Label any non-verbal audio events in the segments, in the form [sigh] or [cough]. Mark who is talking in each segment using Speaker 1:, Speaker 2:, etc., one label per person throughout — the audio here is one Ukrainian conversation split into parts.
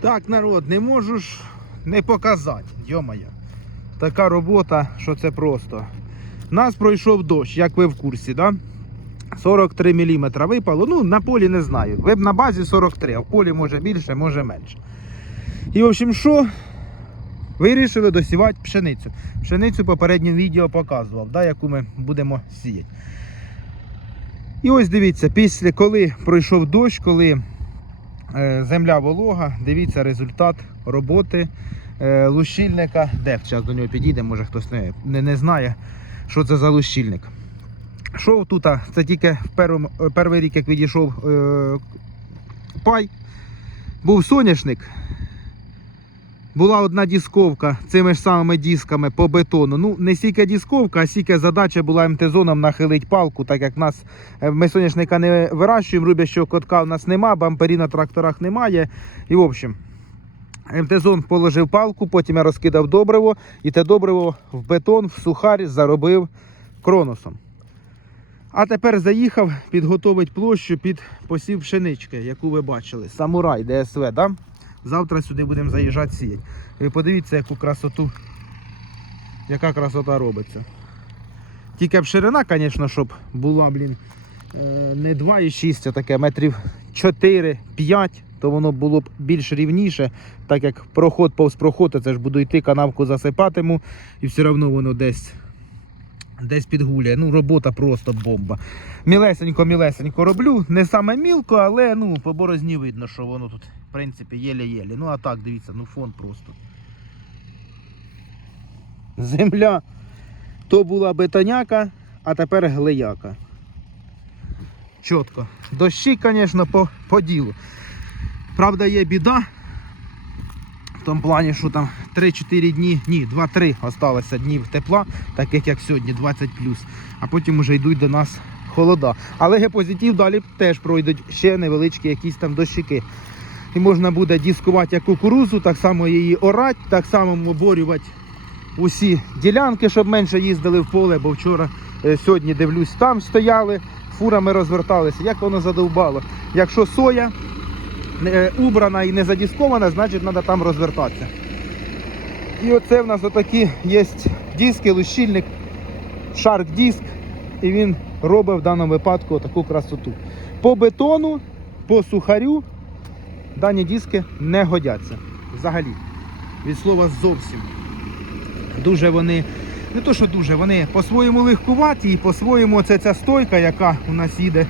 Speaker 1: Так, народ, не можу не показати, йомаю. Така робота, що це просто. Нас пройшов дощ, як ви в курсі, да? 43 мм випало. Ну, на полі не знаю. Ви б на базі 43, а в полі може більше, може менше. І, в общем, що? Вирішили досівати пшеницю. Пшеницю попереднім відео показував, да, яку ми будемо сіяти. І ось дивіться, після коли пройшов дощ, коли земля волога, дивіться результат роботи е, лущильника. Де зараз до нього підійде, може хтось не, не, не знає, що це за лущильник. Що тут? Це тільки в першому, е, перший рік, як відійшов е, пай, був соняшник. Була одна дісковка цими ж самими дисками по бетону. Ну, не стільки дісковка, а стільки задача була МТ-зоном нахилити палку, так як нас е, ми соняшника не вирощуємо, рубящого котка у нас нема, бамперів на тракторах немає. І в общем, МТ-зон положив палку, потім я розкидав добриво, і те добриво в бетон, в сухарь заробив кроносом. А тепер заїхав підготовить площу під посів пшенички, яку ви бачили. Самурай ДСВ, да? Завтра сюди будемо заїжджати сіяти. Ви подивіться, яку красоту, яка красота робиться. Тільки б ширина, звісно, щоб була, блін, е, не 2,6, а таке метрів 4-5, то воно було б більш рівніше, так як проход повз проход, це ж буду йти, канавку засипатиму, і все одно воно десь. Десь підгуляє. Ну, робота просто бомба. Мілесенько-мілесенько роблю. Не саме мілко, але ну, по борозні видно, що воно тут, в принципі, єле-єле. Ну, а так, дивіться, ну фон просто. Земля то була бетоняка, а тепер глияка. Чітко. Дощі, звісно, по, по ділу. Правда, є біда. В тому плані, що там 3-4 дні, ні, 2-3 осталося днів тепла, таких як сьогодні, 20 А потім вже йдуть до нас холода. Але гепозитів далі теж пройдуть ще невеличкі якісь там дощики. І можна буде дискувати як кукурузу, так само її орати, так само оборювати усі ділянки, щоб менше їздили в поле, бо вчора, е, сьогодні дивлюсь, там стояли, фурами розверталися. Як воно задовбало. Якщо соя убрана і не задіскована, значить треба там розвертатися. І оце в нас отакі є диски, лущильник, шарк диск, і він робить в даному випадку таку красоту. По бетону, по сухарю дані диски не годяться. Взагалі. Від слова зовсім. Дуже вони, не то що дуже, вони по-своєму легкуваті і по-своєму це ця стойка, яка у нас їде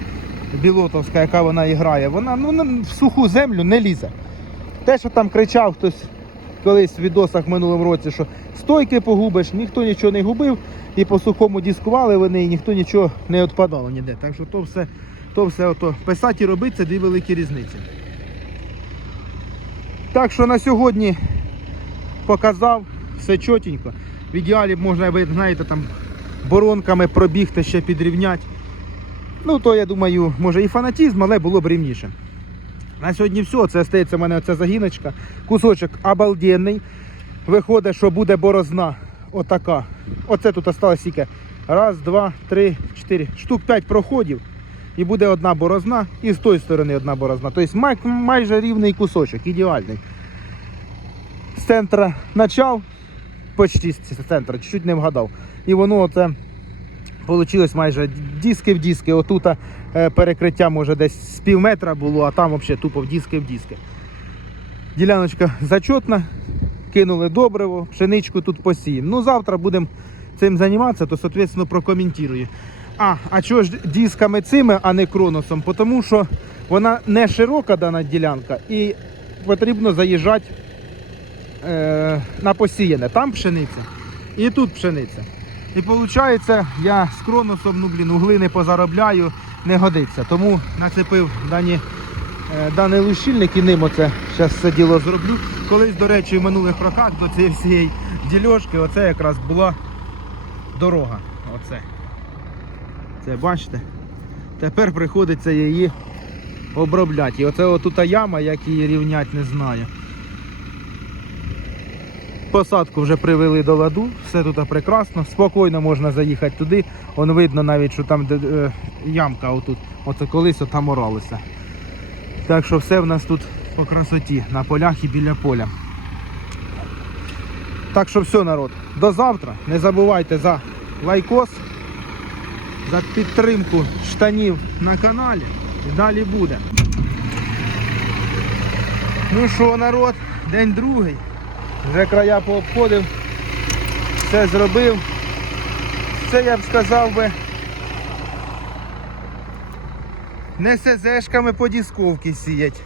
Speaker 1: білотовська, яка вона і грає, вона ну, в суху землю не лізе. Те, що там кричав хтось колись в відосах в минулому році, що стойки погубиш, ніхто нічого не губив, і по сухому дискували вони, і ніхто нічого не відпадало ніде. Так що то все, то все ото писати і робити це дві великі різниці. Так що на сьогодні показав все чотенько. В ідеалі можна, ви знаєте, там боронками пробігти, ще підрівняти. Ну, то я думаю, може і фанатізм, але було б рівніше. На сьогодні все. Це стається в мене оця загіночка. Кусочок обалденний. Виходить, що буде борозна. Отака. Оце тут осталось тільки. Раз, два, три, чотири. Штук п'ять проходів. І буде одна борозна, і з тої сторони одна борозна. Тобто май- майже рівний кусочок, ідеальний. З центра почав, почти з центра, чуть-чуть не вгадав. І воно оце Получилось майже диски в диски. Отут е, перекриття може десь з пів метра було, а там взагалі тупо в диски в диски. Діляночка зачетна, кинули добриво, пшеничку тут посіємо. Ну завтра будемо цим займатися, то соответственно прокоментую. А, а чого ж дисками цими, а не кроносом? Тому що вона не широка дана ділянка і потрібно заїжджати е, на посіяне. Там пшениця і тут пшениця. І виходить, я з кроносом, ну блін, угли не позаробляю, не годиться. Тому нацепив дані, е, даний лущильник і ним оце зараз це діло зроблю. Колись, до речі, в минулих роках до цієї всієї дільошки оце якраз була дорога. Оце. Це бачите? Тепер приходиться її обробляти. І оце отута яма, як її рівняти, не знаю. Посадку вже привели до ладу, все тут прекрасно, спокійно можна заїхати туди. Он видно навіть, що там де, е, ямка отут. Оце колись там оралося. Так що все в нас тут по красоті на полях і біля поля. Так що все, народ, до завтра. Не забувайте за лайкос, за підтримку штанів на каналі. І далі буде. Ну що, народ, день другий. Вже края пообходив, все зробив. Це я б сказав би. Не СЗшками по дісковці сіять.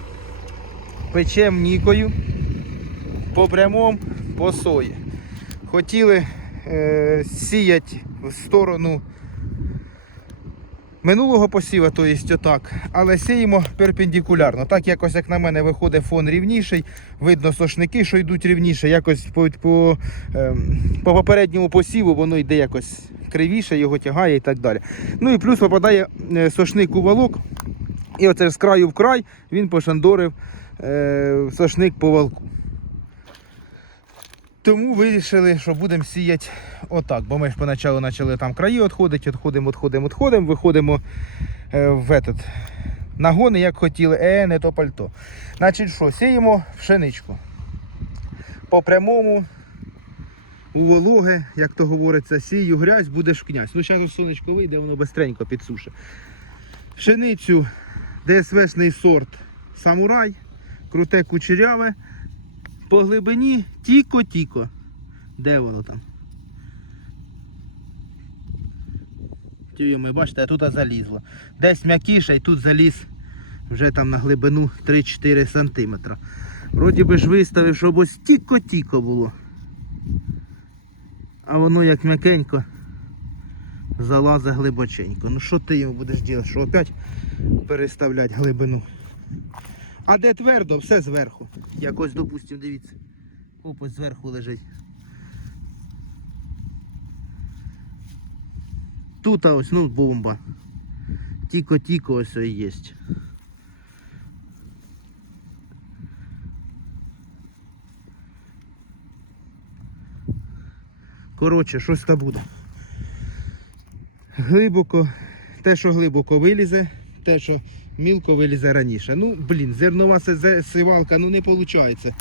Speaker 1: Печем нікою по прямому по сої. Хотіли е, сіяти в сторону минулого посіва, то є отак, але сіємо перпендикулярно. Так якось, як на мене, виходить фон рівніший, видно сошники, що йдуть рівніше, якось по, по, ем, по попередньому посіву воно йде якось кривіше, його тягає і так далі. Ну і плюс попадає е, сошник у валок, і оце з краю в край він пошандорив е, сошник по валку. Тому вирішили, що будемо сіяти отак. Бо ми ж поначалу почали там краї відходити, відходимо, відходимо, відходимо, виходимо е, в этот, нагони, як хотіли, е, не то пальто. Значить що, сіємо пшеничку. По прямому у вологи, як то говориться, сію грязь, будеш князь. Ну, зараз сонечко вийде, воно бистренько підсушить. Пшеницю ДСВшний сорт самурай, круте кучеряве. По глибині тіко-тіко. Де воно там? Тюю, ми бачите, тут залізло. Десь м'якіше і тут заліз вже там на глибину 3-4 см. Вроді би ж виставив, щоб ось тіко-тіко було. А воно як м'якенько залазить глибоченько. Ну що ти його будеш робити? Що опять переставляти глибину? А де твердо, все зверху. Якось, допустимо, дивіться. Оп, ось зверху лежить. Тут ось, ну, бомба. Тіко-тіко ось і є. Коротше, щось та буде. Глибоко, те, що глибоко вилізе, те, що мілко вилізе раніше. Ну, блін, зернова сивалка, ну не виходить.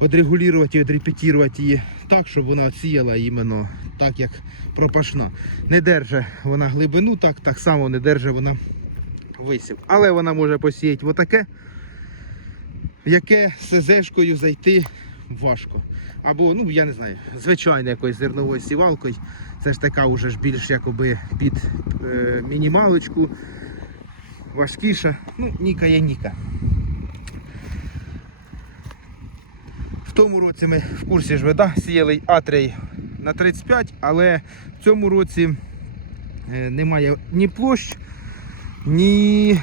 Speaker 1: Одрегулювати і одрепетувати її так, щоб вона сіяла іменно так, як пропашна. Не держа вона глибину, так, так само не держа вона висів. Але вона може посіяти отаке, яке СЗшкою зайти важко. Або, ну я не знаю, звичайно якоюсь зерновою сівалкою. Це ж така вже ж більш якоби під е, мінімалочку, важкіша. Ну, Ніка є Ніка. В тому році ми в курсі ж ви, да, сіяли А3 на 35, але в цьому році е, немає ні площ, ні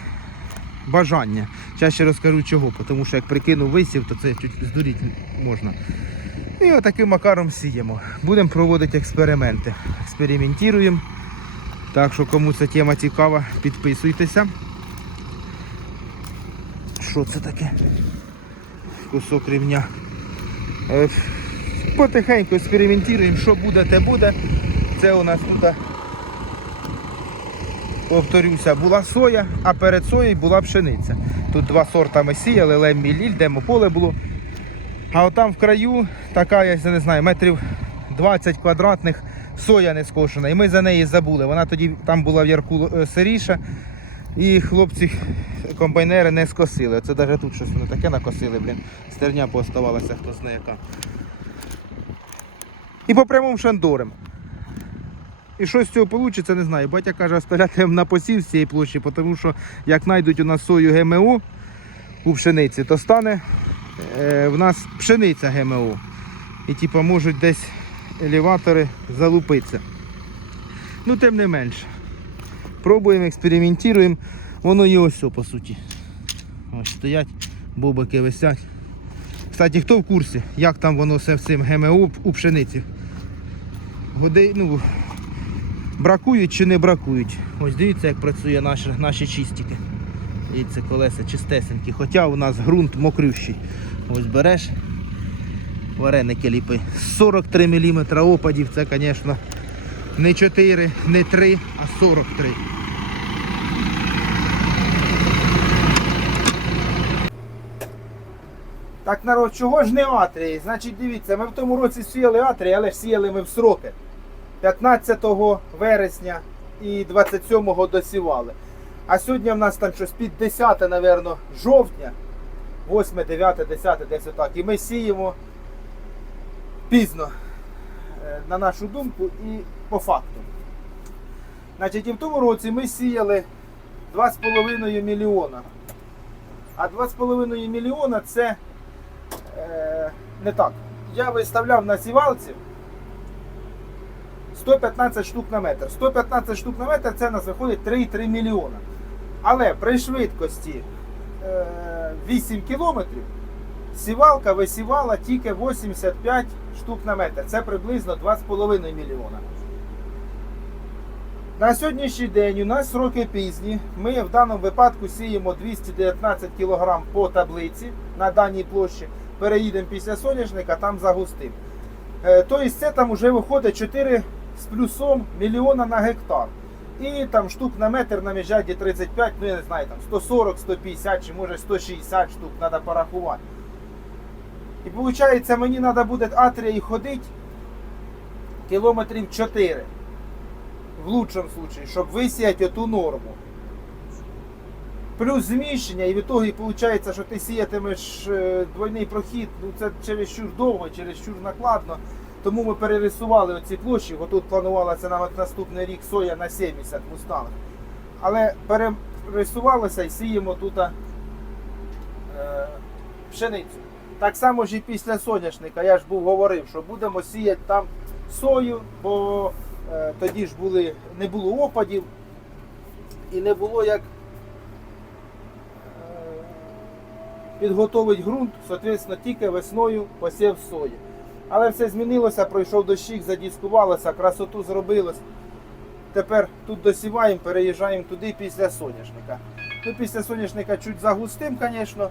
Speaker 1: бажання. Зараз розкажу чого, тому що як прикинув висів, то це чуть здуріти можна. І отаким макаром сіємо. Будемо проводити експерименти. Експериментуємо. Так що кому ця тема цікава, підписуйтеся. Що це таке? Кусок рівня. Е, Потихеньку експериментуємо, що буде, те буде. Це у нас тут, повторюся, була соя, а перед соєю була пшениця. Тут два сорта ми сіяли, леммі ліль, демо поле було. А отам в краю така, я не знаю, метрів 20 квадратних соя не скошена. І ми за неї забули. Вона тоді там була в ярку е, сиріша. І хлопці комбайнери не скосили. Це навіть тут щось вони таке накосили, блін. Стерня пооставалася, хто знає яка. І по прямому шандорем. І що з цього вийде, не знаю. Батя каже, оставляти на посів з цієї площі, тому що як знайдуть у нас сою ГМО у пшениці, то стане е, в нас пшениця ГМО. І типу, можуть десь елеватори залупитися. Ну, тим не менше. Пробуємо, експериментуємо. Воно є ось все, по суті. Ось стоять, бобики висять. Кстати, хто в курсі, як там воно все з цим ГМО у пшениці? Годи, ну, бракують чи не бракують. Ось дивіться, як працює наш, наші чистики. Дивіться, колеса чистесенькі. Хоча у нас ґрунт мокрющий. Ось береш, вареники ліпи. 43 мм опадів, це, звісно, не 4, не 3, а 43. Так, народ, чого ж не атрії? Значить, дивіться, ми в тому році сіяли атрії, але ж сіяли ми в сроки. 15 вересня і 27-го досівали. А сьогодні в нас там щось під 10, напевно, жовтня, 8, 9, 10, десь отак. І ми сіємо пізно, е, на нашу думку, і по факту. Значить, і в тому році ми сіяли 2,5 мільйона. А 2,5 мільйона це не так. Я виставляв на сівалці 115 штук на метр. 115 штук на метр це нас виходить 3,3 мільйона. Але при швидкості е, 8 кілометрів сівалка висівала тільки 85 штук на метр. Це приблизно 2,5 мільйона. На сьогоднішній день у нас сроки пізні. Ми в даному випадку сіємо 219 кг по таблиці на даній площі. Переїдемо після соняшника, там загустим. Тобто це там вже виходить 4 з плюсом мільйона на гектар. І там штук на метр на міжаді 35, ну я не знаю, там 140, 150 чи може 160 штук треба порахувати. І виходить, мені треба буде атрії ходити кілометрів 4 в лучшому случае, щоб висіяти оту норму. Плюс зміщення, і в ітогі виходить, що ти сіятимеш е, двойний прохід, ну це чересчур довго, чересчур накладно. Тому ми перерисували оці площі. Отут планувалося нам от наступний рік соя на 70 мустанг. Але перерисувалося і сіємо тут е, пшеницю. Так само ж і після соняшника. Я ж був говорив, що будемо сіяти там сою, бо е, тоді ж були, не було опадів і не було як е, підготовити ґрунт, соответственно, тільки весною посів сої. Але все змінилося, пройшов дощик, задіскувалося, красоту зробилось. Тепер тут досіваємо, переїжджаємо туди після соняшника. Ну, після соняшника чуть загустим, звісно.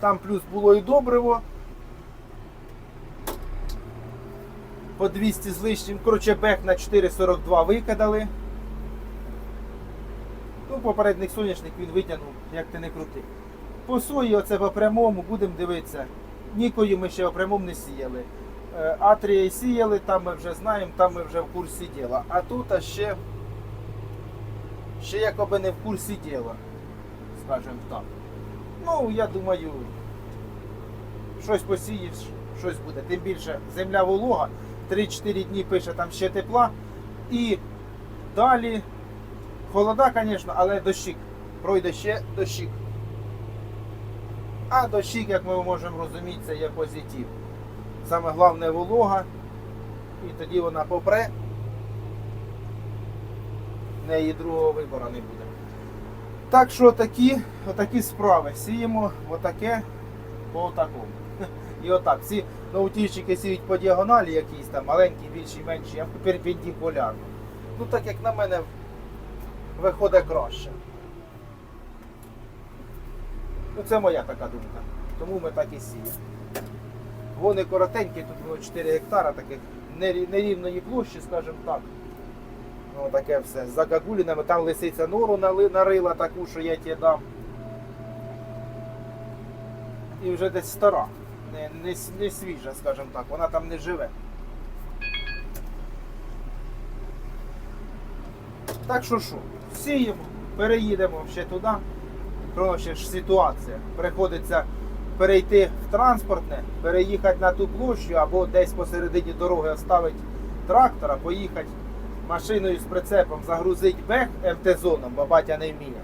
Speaker 1: Там плюс було і добриво. По 200 з лишнім. Коротше, бек на 4,42 викидали. Ну, попередник соняшник він витягнув, як ти не крути. По сої оце по прямому будемо дивитися. Нікою ми ще по прямому не сіяли. Е, Атрія сіяли, там ми вже знаємо, там ми вже в курсі діла. А тут а ще, ще якоби не в курсі діла, скажімо так. Ну, я думаю, щось посієш, щось буде. Тим більше земля волога, 3-4 дні пише там ще тепла. І далі холода, звісно, але дощик. Пройде ще дощик. А дощик, як ми можемо розуміти, це є позитив. Саме головне волога. І тоді вона попре. В неї другого вибору не буде. Так що такі, отакі справи. Сіємо отаке по такому. [laughs] І отак. Всі наутільщики сіють по діагоналі якісь там, маленькі, більші, менші, а перпендикулярно. Ну так як на мене виходить краще. Ну це моя така думка. Тому ми так і сіємо. Вони коротенькі, тут було 4 гектара таких нерівної площі, скажімо так. Ну, таке все. З загагулінами, там лисиця нору нарила таку, що я тебе дам. І вже десь стара, не, не, не свіжа, скажімо так, вона там не живе. Так що що, сіємо, переїдемо ще туди. Тому ж ситуація. Приходиться перейти в транспортне, переїхати на ту площу або десь посередині дороги оставити трактора, поїхати машиною з прицепом, загрузити бех МТ-зоном, бо батя не вміє.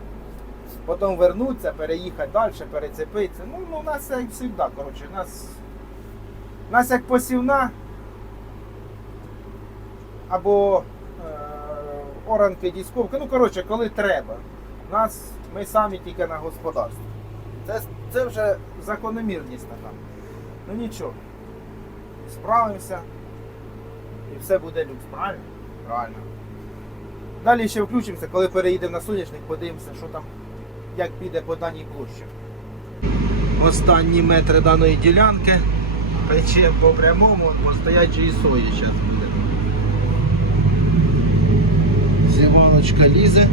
Speaker 1: Потім вернутися, переїхати далі, перецепитися. Ну, ну у нас як завжди, коротше, у нас, у нас як посівна або е, оранки, дісковки, ну коротше, коли треба. У нас ми самі тільки на господарстві. Це, це вже закономірність така. Ну нічого. Справимося. І все буде люкс, правильно? Правильно. Далі ще включимося, коли переїдемо на соняшник, подивимося, що там, як піде по даній площі. Останні метри даної ділянки. Пече по прямому, по стоячої сої зараз буде. Зівалочка лізе.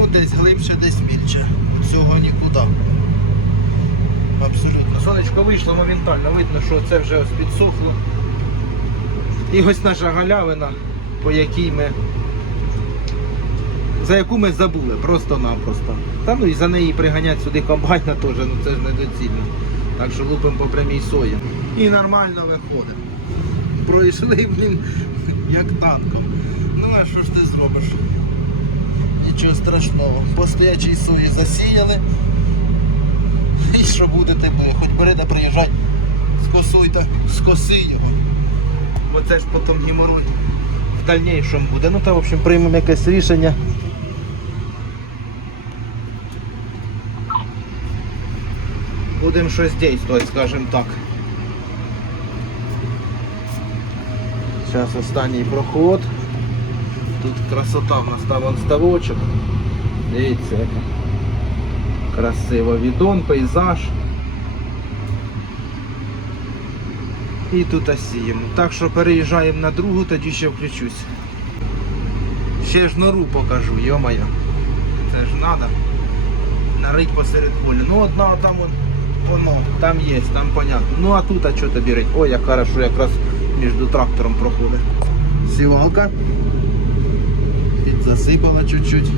Speaker 1: Ну, десь глибше, десь більше. Цього нікуди. Абсолютно. Сонечко вийшло моментально, видно, що це вже ось підсохло. І ось наша галявина, по якій ми. За яку ми забули, просто-напросто. Та ну і за неї приганять сюди комбайна теж, ну це ж недоцільно. Так що лупимо по прямій сої. І нормально виходить. Пройшли, блін, як танком. Ну а що ж ти зробиш? Нічого страшного. По стоячій сої засіяли. І що буде тебе? Хоч бери да приїжджай, скосуй та скоси його. Бо це ж потім геморрой в дальнейшому буде. Ну та в общем приймемо якесь рішення. Будемо щось дійствувати, скажімо так. Зараз останній проход. Тут красота в нас там вон ставочок. Дивіться, красиво відон, пейзаж. І тут осіємо. Так що переїжджаємо на другу, тоді ще включусь. Ще ж нору покажу, йо-моє. Це ж треба. Нарить посеред поля. Ну одна там вон, воно, там є, там понятно. Ну а тут а що тобі рить? Ой, як хорошо, якраз між трактором проходить. Сівалка. Підзасипала чуть-чуть.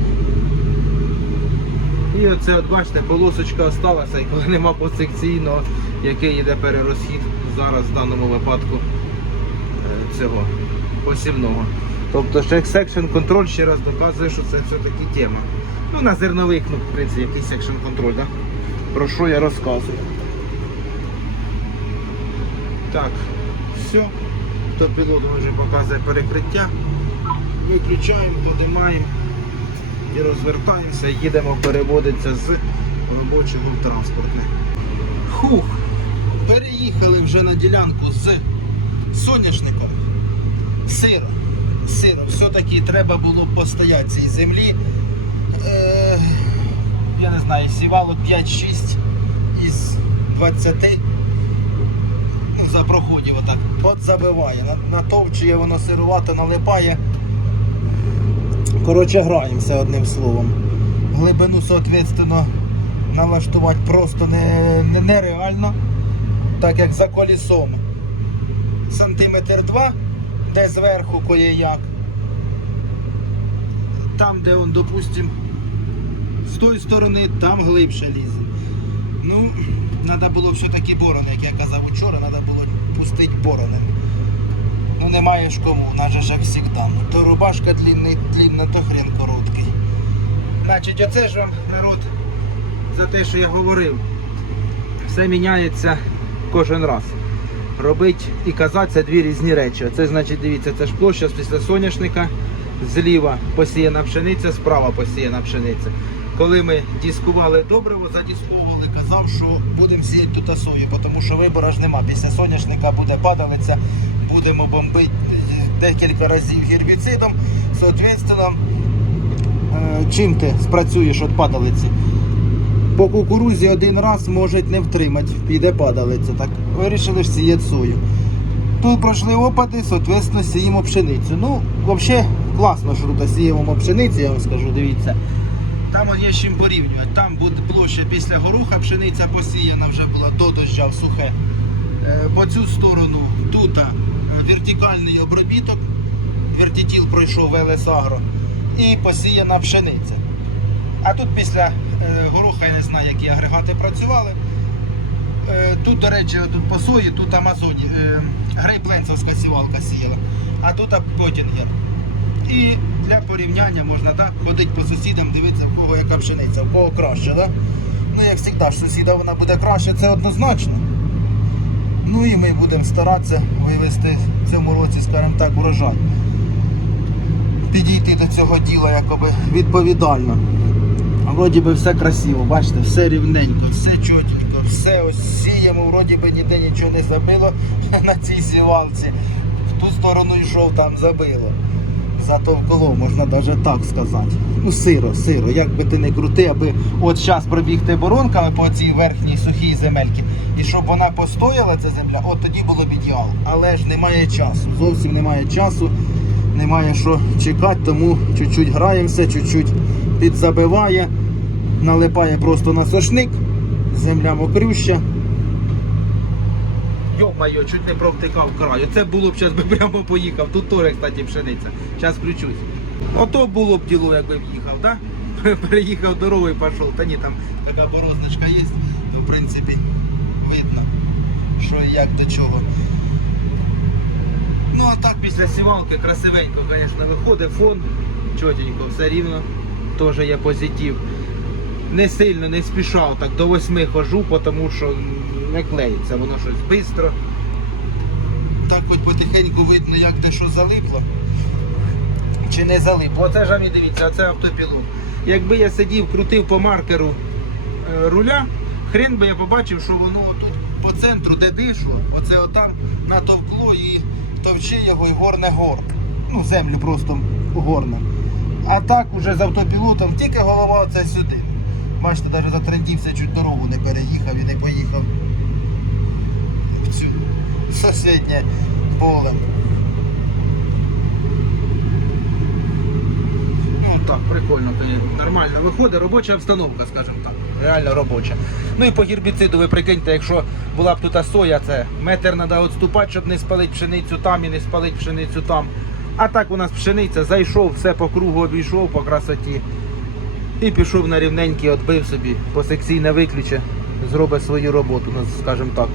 Speaker 1: І оце, от бачите, полосочка осталася, і коли нема посекційного, який йде перерозхід зараз в даному випадку е, цього посівного. Тобто секшн контроль ще раз доказує, що це все-таки тема. Ну, на зернових, ну, в принципі, який секшн контроль, да? про що я розказую. Так, все. Автопілот вже показує перекриття. Виключаємо, подимаємо і розвертаємося, їдемо переводитися з робочого в транспортне. Хух, переїхали вже на ділянку з соняшником. Сиро. Сиро. Все-таки треба було постояти цій землі. Е, я не знаю, сівалок 5-6 із 20. Ну, за проходів отак. От забиває. Натовчує воно сирувато, налипає. Коротше, граємося одним словом. Глибину, соответственно, налаштувати просто не, не, нереально, так як за колісом. Сантиметр два, де зверху кое як. Там, де он, допустим, з тої сторони, там глибше лізе. Ну, треба було все-таки борони, як я казав вчора, треба було пустити борони. Ну немає ж кому, у ж як завжди. Ну, то рубашка длінний, длінна, то хрен короткий. Значить, оце ж вам народ за те, що я говорив. Все міняється кожен раз. Робить і казати це дві різні речі. Це значить, дивіться, це ж площа після соняшника. Зліва посіяна пшениця, справа посіяна пшениця. Коли ми дискували добриво, задісковували, казав, що будемо сіяти тут сою, тому що вибору ж нема. Після соняшника буде падалиця, будемо бомбити декілька разів гербіцидом. Соответственно, е, чим ти спрацюєш від падалиці? По кукурузі один раз можуть не втримати, піде падалиця. Так вирішили ж сіяти сою. Тут пройшли опади, соответственно, сіємо пшеницю. Ну, взагалі класно, тут сіємо пшеницю, я вам скажу, дивіться. Там є з чим порівнювати. Там буде площа після гороха, пшениця посіяна вже була до дождя в сухе. Е, По цю сторону тут е, вертикальний обробіток, вертитіл пройшов ВЛС Агро і посіяна пшениця. А тут після е, гороха я не знаю, які агрегати працювали. Е, Тут, до речі, тут по сої, тут Амазоні, е, грейпленцевська сівалка сіяла, а тут Потінгер. І для порівняння можна так, ходити по сусідам, дивитися, в кого яка пшениця, в кого краще. Да? Ну, як завжди, сусіда вона буде краще, це однозначно. Ну і ми будемо старатися вивести в цьому році, скажімо так, урожай. Підійти до цього діла якоби відповідально. Вроді би все красиво, бачите, все рівненько, все чотенько, все ось вроді би ніде нічого не забило [laughs] на цій сівалці. В ту сторону йшов, там забило. Зато вколо, можна навіть так сказати. Ну, сиро, сиро, як би ти не крути, аби от зараз пробігти боронками по цій верхній сухій земельці, і щоб вона постояла, ця земля, от тоді було б ідеал. Але ж немає часу. Зовсім немає часу, немає що чекати, тому чуть-чуть граємося, чуть-чуть підзабиває, налипає просто на сошник, земля мокрюща. Йо-майо, чуть не провтикав краю. Це було б зараз би прямо поїхав. Тут теж, кстати, пшениця. Зараз включусь. Ото було б діло, якби в'їхав? Да? [laughs] Переїхав дорогою пішов. Та ні, там така борозничка є, то в принципі видно, що і як до чого. Ну а так після сівалки красивенько, звісно, виходить фон, чотенько, все рівно, теж є позитив. Не сильно не спішав, так до восьми хожу, тому що не клеїться, воно щось швидко. Так хоч потихеньку видно, як де що залипло. Чи не залипло. Оце ж вам і дивіться, оце автопілот. Якби я сидів, крутив по маркеру е, руля, хрен би я побачив, що воно тут по центру, де дишло, оце отам натовкло і товче його і горне гор. Ну, землю просто горне. А так уже з автопілотом тільки голова оце сюди. Бачите, навіть затрендівся, чуть дорогу не переїхав і не поїхав в цю [laughs] сусіднє поле. Ну так, прикольно, нормально виходить, робоча обстановка, скажімо так. Реально робоча. Ну і по гербіциду ви прикиньте, якщо була б тут соя, це метр треба відступати, щоб не спалити пшеницю там і не спалити пшеницю там. А так у нас пшениця зайшов, все по кругу обійшов по красоті. І пішов на рівненький, відбив собі посекційне виключе, зробить свою роботу, ну, скажімо так.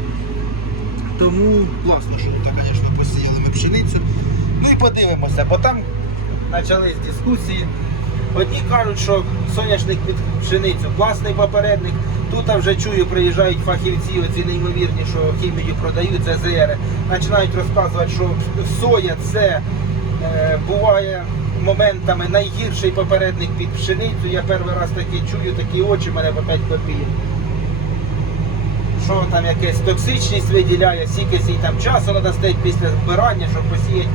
Speaker 1: Тому класно, що так, звісно, посіяли ми пшеницю. Ну і подивимося, бо там почались дискусії. Одні кажуть, що соняшник під пшеницю класний попередник. Тут вже чую, приїжджають фахівці, оці неймовірні, що хімію продають, це ЗР. Починають розказувати, що соя це е, буває моментами найгірший попередник під пшеницю. Я перший раз такі чую, такі очі мене по 5 копійок що там якась токсичність виділяє, скільки сій там часу треба стояти після збирання, щоб посіяти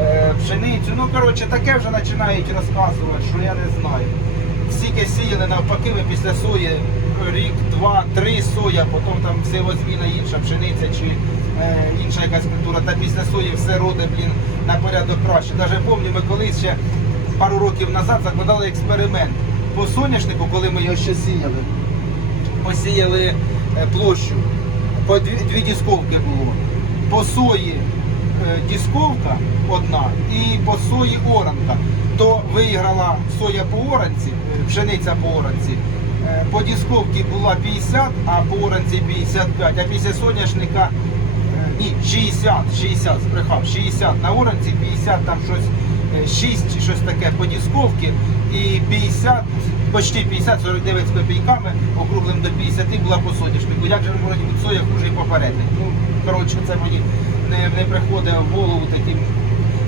Speaker 1: е, пшеницю. Ну, коротше, таке вже починають розказувати, що я не знаю. Скільки сіяли навпаки, ви після сої рік, два, три соя, потім там сивозміна інша пшениця чи інша якась культура, та після сої все роде, блін, на порядок краще. Навіть пам'ятаю, ми колись ще пару років назад закладали експеримент по соняшнику, коли ми його ще сіяли посіяли е, площу. По дві, дві дісковки було. По сої е, дісковка одна і по сої оранка. То виграла соя по оранці, е, пшениця по оранці. Е, По дісковці була 50, а по оранці 55. А після соняшника е, ні, 60, 60, збрехав, 60 на оранці, 50 там щось е, 6 чи щось таке по дісковці і 50, почти 50, 49 з копійками, округлим до 50 була по соняшнику. Як же може бути соя хуже і попередник? Ну, коротше, це мені не, не приходить в голову таким.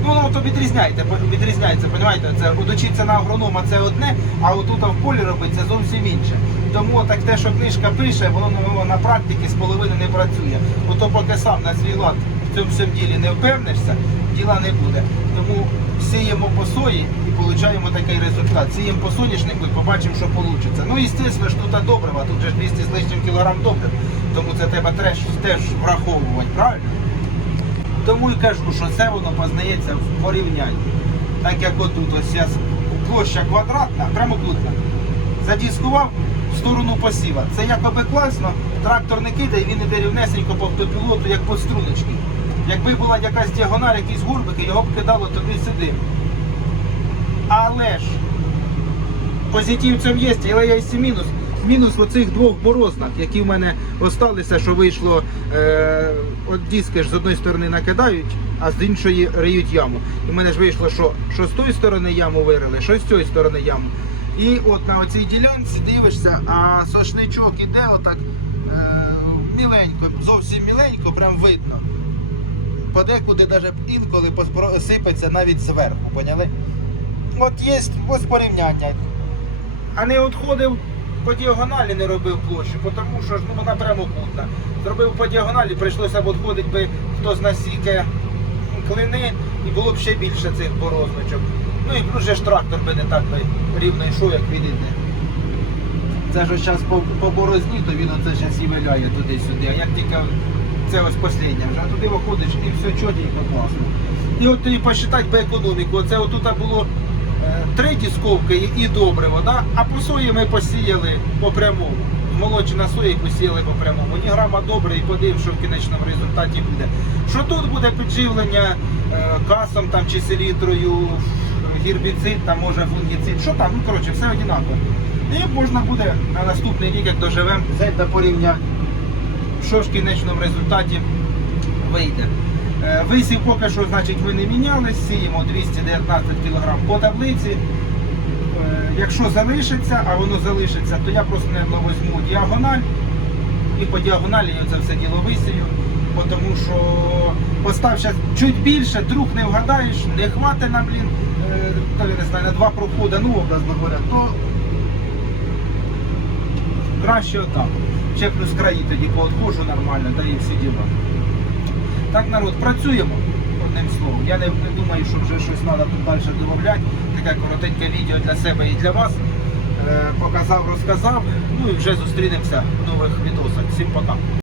Speaker 1: Ну, воно то відрізняється, відрізняється, розумієте? Це удочитися на агронома це одне, а отут в полі робить це зовсім інше. Тому так те, що книжка пише, воно на практиці з половини не працює. Ото поки сам на свій лад в цьому всьому ділі не впевнишся, діла не буде. Тому сіємо по сої і отримуємо такий результат. Сіємо по соняшнику і побачимо, що вийде. Ну, і звісно ж, тут добрива, тут же 200 з лишнім кілограм добрив, тому це треба теж, теж враховувати, правильно? Тому і кажу, що це воно познається в порівнянні. Так як отут ось площа квадратна, прямокутна. Задіскував сторону посіва. Це якоби класно, трактор не кидає, він іде рівнесенько по автопілоту, як по струночки. Якби була якась діагональ, якісь гурбики, його б кидало туди-сюди. Але ж позитив в цьому є, але є і мінус. Мінус оцих двох борознах, які в мене осталися, що вийшло, е, от диски ж з одної сторони накидають, а з іншої риють яму. І в мене ж вийшло, що, що з тої сторони яму вирили, що з цієї сторони яму. І от на оцій ділянці дивишся, а сошничок іде отак е, міленько, зовсім міленько, прям видно. Подекуди навіть інколи сипеться навіть зверху, поняли? От є ось порівняння. А не відходив по діагоналі, не робив площу, тому що ж ну, вона прямокутна. Зробив по діагоналі, прийшлося б відходити би хто з насіки клини і було б ще більше цих борозничок. Ну і плюс же ж трактор би не так би рівно йшов, як він іде. Це ж зараз по, по борозні, то він оце зараз і виляє туди-сюди. А як тільки це ось останнє вже, а туди виходиш і все чотенько класно. І от тоді посчитати по економіку. Оце отут було е, три дісковки і- і добриво, да? а по сої ми посіяли по прямому. молочина сої посіяли по прямому. Ні грама добре і подивимося, що в кінечному результаті буде. Що тут буде підживлення е, касом там, чи селітрою, гербіцид, там, може фунгіцид, що там, ну коротше, все однаково. І можна буде на наступний рік, як доживемо, взяти та порівняти, що ж в кінечному результаті вийде. Е, Висів поки що, значить, ми не міняли, сіємо 219 кг по таблиці. Е, Якщо залишиться, а воно залишиться, то я просто не візьму діагональ і по діагоналі я це все діло висію. Тому що постав чуть більше, друг не вгадаєш, не хватить нам, блін, не знаю, на два проходи, ну образно говоря, то краще отак. Ще плюс краї тоді поотходжу нормально, та і всі діла. Так, народ, працюємо одним словом. Я не, не думаю, що вже щось треба тут далі додати. Таке коротеньке відео для себе і для вас. Е, показав, розказав. Ну і вже зустрінемося в нових відосах. Всім пока.